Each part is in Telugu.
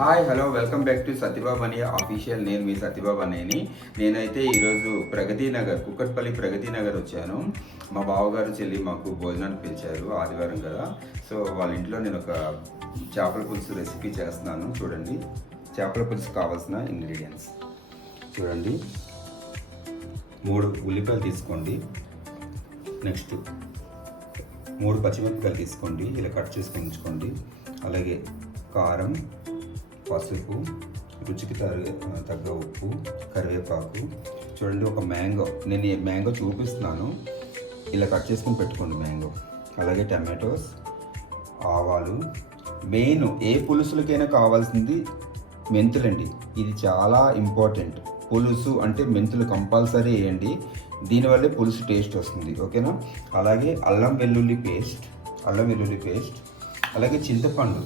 Hi hello welcome back to Satyababu అనే అఫీషియల్. నేను మీ సత్యబాబు అనేని. నేనైతే ఈరోజు ప్రగతి నగర్, కుక్కట్పల్లి ప్రగతి నగర్ వచ్చాను. మా బావగారు చెల్లి మాకు భోజనానికి పిలిచారు, ఆదివారం కదా. సో వాళ్ళ ఇంట్లో నేను ఒక చేపల పులుసు రెసిపీ చేస్తున్నాను. చూడండి, చేపల పులుసు కావాల్సిన ఇంగ్రీడియంట్స్ చూడండి. 3 ఉల్లిపాయలు తీసుకోండి. నెక్స్ట్ 3 పచ్చిమిరపకాయలు తీసుకోండి, ఇలా కట్ చేసుకొని ఉంచుకోండి. అలాగే కారం, పసుపు, రుచికి తగ్గ ఉప్పు, కరివేపాకు. చూడండి, ఒక మ్యాంగో, నేను ఈ మ్యాంగో చూపిస్తున్నాను, ఇలా కట్ చేసుకొని పెట్టుకోండి మ్యాంగో. అలాగే టమాటోస్, ఆవాలు. మెయిన్ ఏ పులుసులకైనా కావాల్సింది మెంతులండి. ఇది చాలా ఇంపార్టెంట్. పులుసు అంటే మెంతులు కంపల్సరీ వేయండి, దీనివల్లే పులుసు టేస్ట్ వస్తుంది, ఓకేనా. అలాగే అల్లం వెల్లుల్లి పేస్ట్, అలాగే చింతపండు.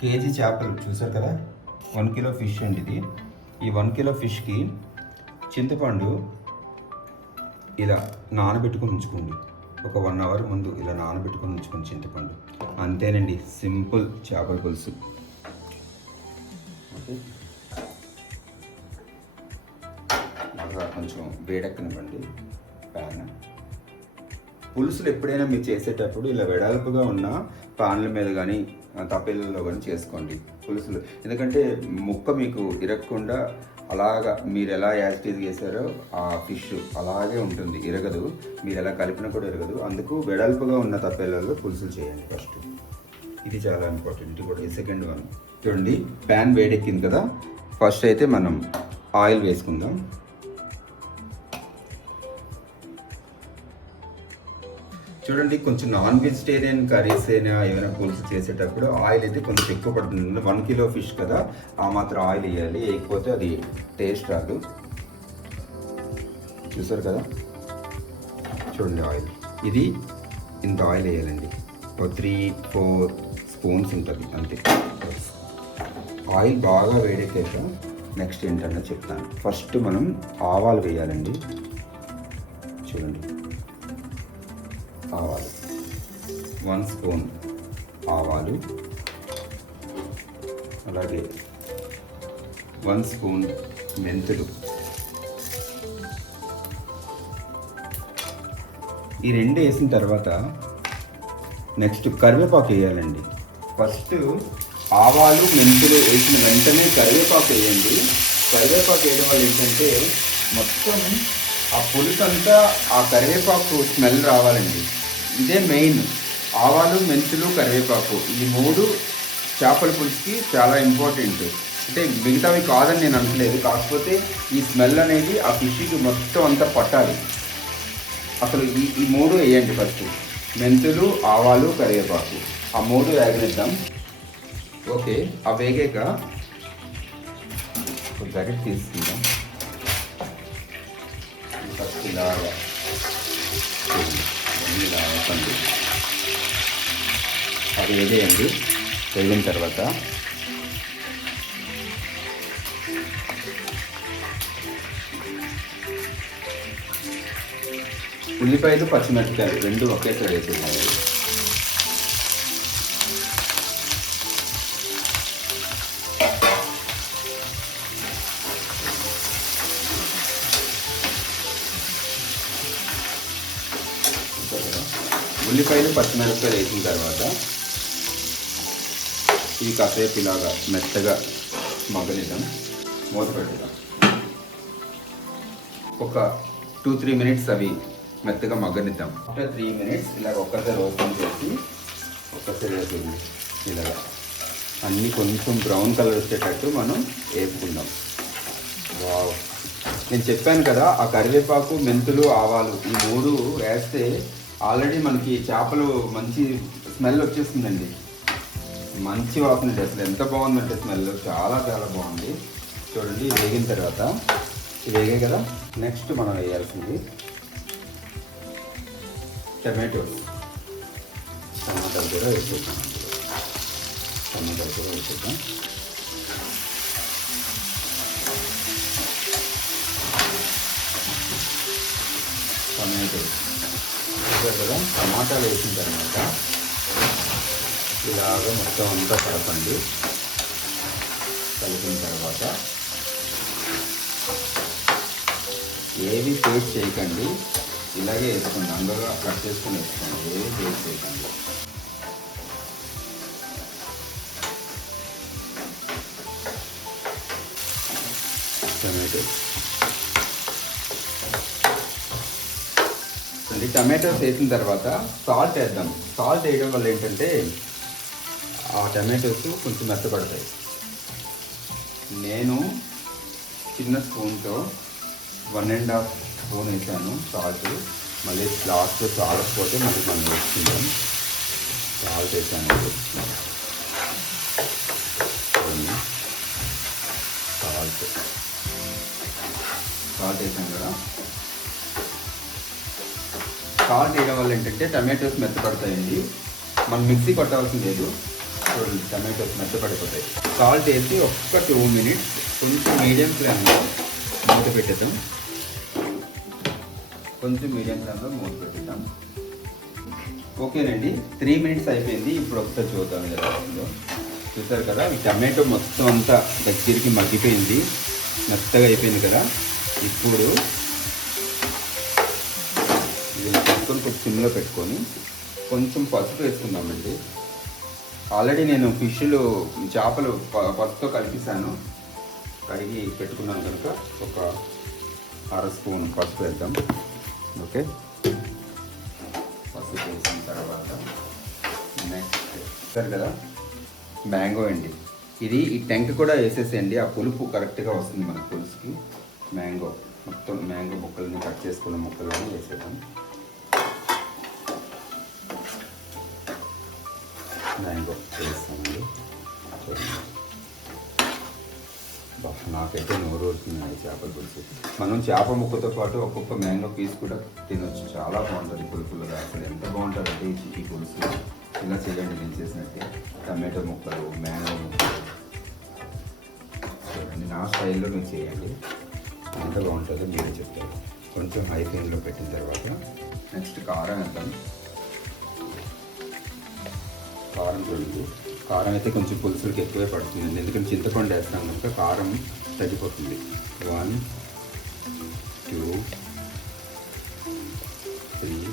కేజీ చేపలు చూసారు కదా, 1 కిలో ఫిష్ అండి ఇది. ఈ 1 కిలో ఫిష్కి చింతపండు ఇలా నానబెట్టుకొని ఉంచుకోండి. ఒక 1 అవర్ ముందు ఇలా నానబెట్టుకొని ఉంచుకోండి చింతపండు. అంతేనండి, సింపుల్ చేపల పులుసు. ఓకే, కొంచెం వేడెక్కనివ్వండి ప్యాన్. పులుసులు ఎప్పుడైనా మీరు చేసేటప్పుడు ఇలా వెడల్పుగా ఉన్న పాన్ల మీద కానీ తప్పేళ్ళలో కానీ చేసుకోండి పులుసులు. ఎందుకంటే ముక్క మీకు ఇరగకుండా అలాగా మీరు ఎలా యాజిటేజ్ చేశారో ఆ ఫిష్ అలాగే ఉంటుంది, ఇరగదు. మీరు ఎలా కలిపినా కూడా ఇరగదు. అందుకు వెడల్పుగా ఉన్న తప్పేళ్ళలో పులుసులు చేయండి ఫస్ట్. ఇది చాలా ఇంపార్టెంట్ కూడా. ఈ సెకండ్ వన్ చూడండి, ప్యాన్ వేడెక్కింది కదా. ఫస్ట్ అయితే మనం ఆయిల్ వేసుకుందాం. చూడండి, కొంచెం నాన్ వెజిటేరియన్ కర్రీస్ అయినా ఏమైనా పులుసు చేసేటప్పుడు ఆయిల్ అయితే కొంచెం ఎక్కువ పడుతుంది. 1 కిలో ఫిష్ కదా, ఆ మాత్రం ఆయిల్ వేయాలి, వేయకపోతే అది టేస్ట్ రాదు. చూసారు కదా, చూడండి ఆయిల్, ఇది ఇంత ఆయిల్ వేయాలండి. 3-4 స్పూన్స్ ఉంటుంది అంతే. ఆయిల్ బాగా వేడెక్కాక నెక్స్ట్ ఏంటన్నా చెప్తాను. ఫస్ట్ మనం ఆవాలు వేయాలండి. చూడండి, ఆవాలు 1 స్పూన్ ఆవాలు, అలాగే 1 స్పూన్ మెంతులు. ఈ 2 వేసిన తర్వాత నెక్స్ట్ కరివేపాకు వేయాలండి. ఫస్ట్ ఆవాలు మెంతులు వేసిన వెంటనే కరివేపాకు వేయండి. కరివేపాకు వేయడం వల్ల ఏంటంటే మొత్తం ఆ పులుసు అంతా ఆ కరివేపాకు స్మెల్ రావాలండి. ఇదే మెయిన్. ఆవాలు, మెంతులు, కరివేపాకు, ఈ 3 చేపల పులుసుకి చాలా ఇంపార్టెంట్. అంటే మిగతావి కాదని నేను అనట్లేదు, కాకపోతే ఈ స్మెల్ అనేది ఆ ఫిష్కి మొత్తం అంతా పట్టాలి. అసలు ఈ 3 వేయండి ఫస్ట్. మెంతులు, ఆవాలు, కరివేపాకు, ఆ 3 వేగనిద్దాం. ఓకే, ఆ వేగాక ఒక గరిటె తీసుకుందాం. ఫస్ట్ ఇలాగా ఇలా వేసండి, అది వేయండి. వేగిన తర్వాత ఉల్లిపాయలు, పచ్చిమిరపకాయలు 2 ఒకేసారి వేసేయండి. ఉల్లిపాయలు, పచ్చిమిరపకాయలు వేసిన తర్వాత ఇవి కాసేపు ఇలాగా మెత్తగా మగ్గనిద్దాం. మూత పెడదాం. ఒక 2-3 మినిట్స్ అవి మెత్తగా మగ్గనిద్దాం. ఆఫ్టర్ 3 మినిట్స్ ఇలాగ ఒక్కసారి ఓపెన్ చేసి ఒక్కసారి వేసింది. ఇలాగా అన్నీ కొంచెం బ్రౌన్ కలర్ వచ్చేటట్టు మనం వేపుకుందాం. వావ్, నేను చెప్పాను కదా, ఆ కరివేపాకు, మెంతులు, ఆవాలు ఈ 3 వేస్తే ఆల్రెడీ మనకి చేపలు మంచి స్మెల్ వచ్చేస్తుందండి. మంచి వాసన, అసలు ఎంత బాగుందంటే స్మెల్ చాలా చాలా బాగుంది. చూడండి, వేగిన తర్వాత వేగే కదా, నెక్స్ట్ మనం వేయాల్సింది టమాటోస్. టమాటాలు కూడా వేసేద్దాం. టమాటోస్ చూసారు కదా. టమాటాలు వేసిన తర్వాత ఇలాగ మొత్తం అంతా కలపండి. కలిపిన తర్వాత ఏవి పేస్ట్ చేయకండి, ఇలాగే వేసుకోండి, అందులో కట్ చేసుకొని వేసుకోండి, ఏవి పేస్ట్ చేయకండి. టమాటోస్ వేసిన తర్వాత సాల్ట్ వేద్దాం. సాల్ట్ వేయడం వల్ల ఏంటంటే ఆ టమాటోస్ కొంచెం మెత్తపడతాయి. నేను చిన్న స్పూన్తో 1.5 స్పూన్ వేసాను సాల్ట్. మళ్ళీ లాస్ట్లో చాలకపోతే మళ్ళీ మనం వేసుకుంటాం. సాల్ట్ వేసాను, సాల్ట్ వేసాను కదా. సాల్ట్ వేయడం వల్ల ఏంటంటే టమాటోస్ మెత్తపడతాయండి. మనం మిక్సీ కొట్టవలసిన లేదు. చూడండి, టమాటోస్ మెత్తపడిపోతాయి. సాల్ట్ వేసి ఒక్క 2 మినిట్స్ కొంచెం మీడియం ఫ్లేమ్లో మూత పెట్టేద్దాం. ఓకేనండి, 3 మినిట్స్ అయిపోయింది. ఇప్పుడు ఒకసారి చూద్దాం ఎలా ఉందో. చూసారు కదా, ఈ టమాటో మొత్తం అంతా దగ్గరికి మగ్గిపోయింది, మెత్తగా అయిపోయింది కదా. ఇప్పుడు ఇలా పెట్టుకొని కొంచెం సిమ్లో పెట్టుకొని కొంచెం పసుపు వేసుకుందామండి. ఆల్రెడీ నేను చేపలు పసుపుతో కలిపిస్తాను, కడిగి పెట్టుకున్నాను కనుక ఒక 1/2 స్పూన్ పసుపు వేద్దాం. ఓకే, పసుపు వేసిన తర్వాత నెక్స్ట్ సరే కదా మ్యాంగో అండి. ఈ టెంక్ కూడా వేసేసేయండి, ఆ పులుపు కరెక్ట్గా వస్తుంది మన పులుసుకి. మొత్తం మ్యాంగో ముక్కలని కట్ చేసుకున్న ముక్కలని వేసేద్దాం. మ్యాంగో వేస్తామండి. నాకైతే నోరు ఊరుతున్నాయి చేపల పులుసు. మనం చేప ముక్కతో పాటు ఒక్కొక్క మ్యాంగో పీస్ కూడా తినొచ్చు, చాలా బాగుంటుంది పులుపులుగా. అసలు ఎంత బాగుంటుందంటే ఈ పులుసు. ఇలా చేయండి, నేను చేసినట్టే. టమాటో ముక్కలు, మ్యాంగో ముక్కలు చూడండి, నా స్టైల్లో మీరు చేయండి. ఎంత బాగుంటుందో మీరే చెప్తారు. కొంచెం హై ఫ్లేమ్లో పెట్టిన తర్వాత నెక్స్ట్ కారం వేద్దాం. కారం చూడండి, కారం అయితే కొంచెం పులుసులకి ఎక్కువే పడుతుందండి, ఎందుకంటే చింతపండు వేస్తాం కనుక కారం తగ్గిపోతుంది. 1 2 3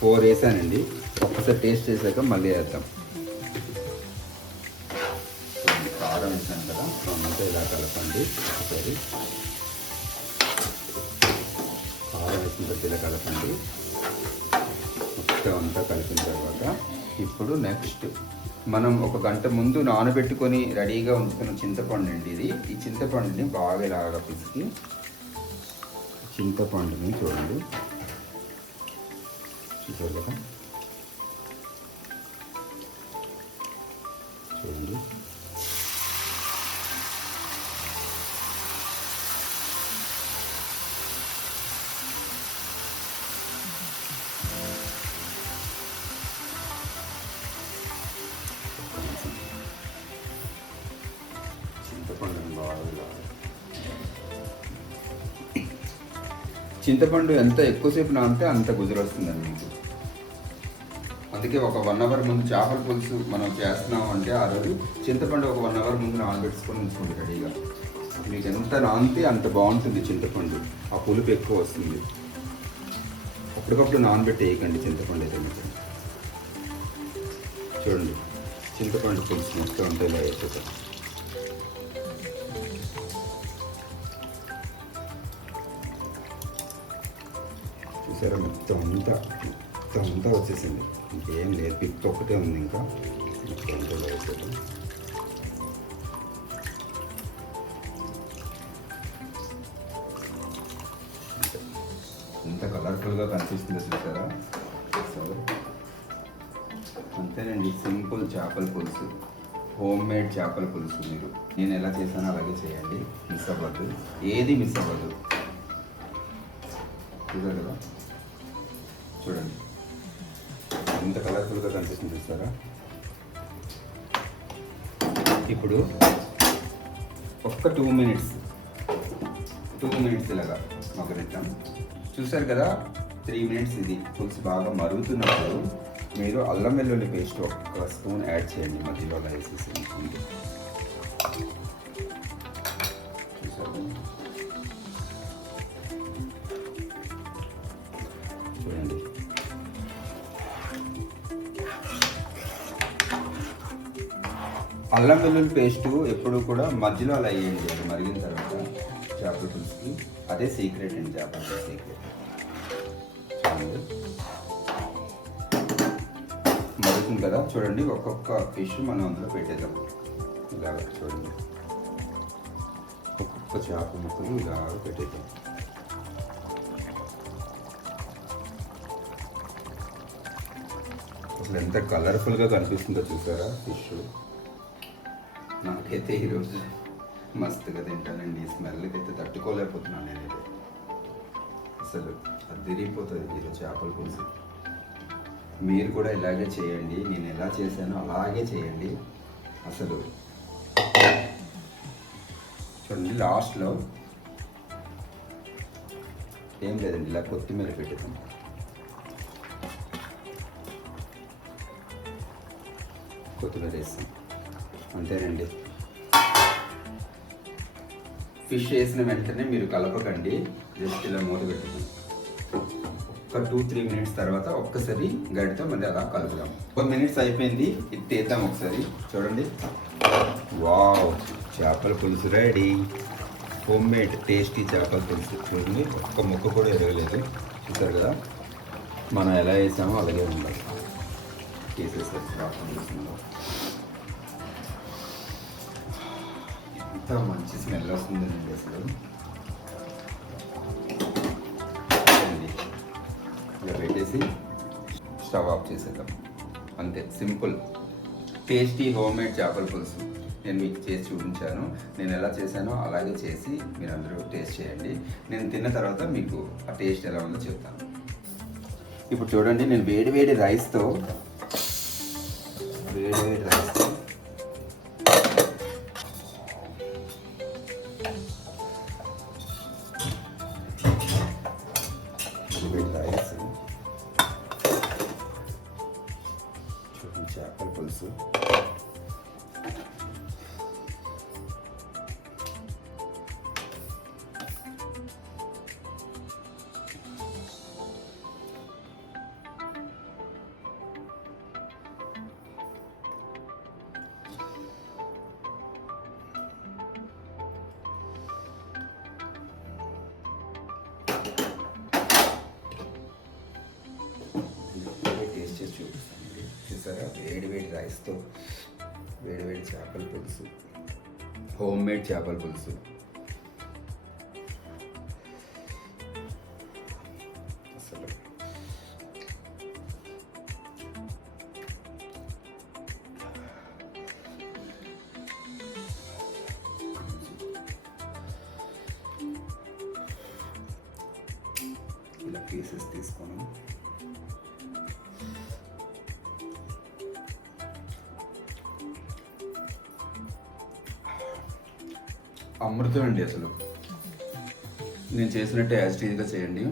4 వేసానండి. ఒక్కసారి టేస్ట్ చేశాక మళ్ళీ వేద్దాం. కారం వేసాను కదా, అంతా ఇలా కలపండి. ఒకసారి కారం వేసిన తర్వాత ఇలా కలపండి. మొత్తం అంతా కలిపిన తర్వాత ఇప్పుడు నెక్స్ట్ మనం 1 గంట ముందు నానబెట్టుకొని రెడీగా ఉంచుకున్న చింతపండు అండి ఇది. ఈ చింతపండుని బాగా ఇలాగా పిసికి, చింతపండుని చూడండి, చూసారు కదా, చూడండి. చింతపండు ఎంత ఎక్కువసేపు నానితే అంత గుజురు వస్తుందండి మీకు. అందుకే ఒక 1 అవర్ ముందు చేపల పులుసు మనం చేస్తున్నాం అంటే ఆ రోజు చింతపండు ఒక 1 అవర్ ముందు నానబెట్టుకొని ఉంచుకోండి రెడీగా. మీకు ఎంత నానితే అంత బాగుంటుంది చింతపండు, ఆ పులుపు ఎక్కువ వస్తుంది. అప్పటికప్పుడు నానబెట్టి వేయకండి చింతపండు అయితే. మీకు చూడండి, చింతపండు పులుసు మొత్తం అంతా ఇలా వేసేసాం. చూసారా, మొత్తం అంతా వచ్చేసింది. ఇంకేం లేదు, పిక్ ఒకటే ఉంది. ఇంకా మొత్తం అంతా వేసేద్దాం. ఎంత కలర్ఫుల్గా కనిపిస్తుందో చూసారా. సో అంతేనండి, సింపుల్ చేపల పులుసు, హోమ్ మేడ్ చేపల పులుసు. నేను ఎలా చేశానో అలాగే చేయండి, మిస్ అవ్వద్దు, ఏది మిస్ అవ్వదు. చూసారు కదా, చూడండి ఎంత కలర్ఫుల్గా కనిపిస్తుంది చూస్తారా. ఇప్పుడు ఒక్క 2 మినిట్స్ ఇలాగా మగ్గనిద్దాం. చూసారు కదా, 3 మినిట్స్ ఇది పులుసు బాగా మరుగుతున్నప్పుడు మీరు అల్లం వెల్లుల్లి పేస్ట్ 1 స్పూన్ యాడ్ చేయండి, మధ్యలో వేసేసి. అల్లం వెల్లుల్లి పేస్టు ఎప్పుడు కూడా మధ్యలో అలా వేయండి, అది మరిగిన తర్వాత చేపల పులుసుకి. అదే సీక్రెట్ అండి, చేపల సీక్రెట్. చూడండి మరుగుతుంది కదా, చూడండి ఒక్కొక్క ఫిష్ మనం అందులో పెట్టేద్దాం. ఇలాగ చూడండి ఒక్కొక్క చేప ముక్కలు ఇలాగ పెట్టేద్దాం. అసలు ఎంత కలర్ఫుల్గా కనిపిస్తుందో చూసారా ఫిష్. నాకైతే ఈరోజు మస్తుగా తింటానండి, ఈ స్మెల్కి అయితే తట్టుకోలేకపోతున్నాను నేనైతే. అసలు అది తిరిగిపోతుంది ఈరోజు చేపల పులుసు. మీరు కూడా ఇలాగే చేయండి, నేను ఎలా చేశానో అలాగే చేయండి. అసలు చూడండి లాస్ట్లో ఏం లేదండి, ఇలా కొత్తిమీర పెట్టుతాం. కొత్తిమీర వేస్తాం, అంతేనండి. ఫిష్ వేసిన వెంటనే మీరు కలపకండి, జస్ట్ ఇలా మూత పెట్టుకోండి. ఒక 2-3 మినిట్స్ తర్వాత ఒక్కసారి గడితో మళ్ళీ అలా కలుపుదాం. 4 మినిట్స్ అయిపోయింది, ఇది తీద్దాం ఒకసారి. చూడండి, వావ్, చేపల పులుసు రెడీ. హోమ్ మేడ్ టేస్టీ చేపల పులుసు. చూడండి ఒక్క ముక్క కూడా ఎరగలేదు, చూసారు కదా. మనం ఎలా వేసామో అలాగే ఉండాలి. కేసేసారు ఎంత మంచి స్మెల్ వస్తుందండి అసలు. ఇలా పెట్టేసి స్టవ్ ఆఫ్ చేసేద్దాం, అంతే. సింపుల్ టేస్టీ హోమ్ మేడ్ చేపల పులుసు నేను మీకు చేసి చూపించాను. నేను ఎలా చేశానో అలాగే చేసి మీరు అందరూ టేస్ట్ చేయండి. నేను తిన్న తర్వాత మీకు ఆ టేస్ట్ ఎలా ఉందో చెప్తాను. ఇప్పుడు చూడండి, నేను వేడి రైస్తో రైస్, చూడండి చేపల పులుసు. టేస్ట్ చేసి చూపిస్తాను. చూసారా, వేడి రైస్తో వేడి చేపల పులుసు, హోమ్ మేడ్ చేపల పులుసు. అసలు ఇలా పీసెస్ తీసుకొని అమృతం అండి. అసలు నేను చేసినట్టే యాజిటీజ్గా చేయండి.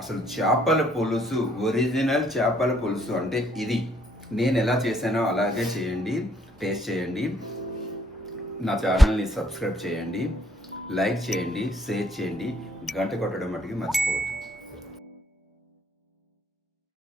అసలు చేపల పులుసు, ఒరిజినల్ చేపల పులుసు అంటే ఇది. నేను ఎలా చేశానో అలాగే చేయండి, టేస్ట్ చేయండి. నా ఛానల్ని సబ్స్క్రైబ్ చేయండి, లైక్ చేయండి, షేర్ చేయండి, గంట కొట్టడం మట్టుకి మర్చిపోవద్దు.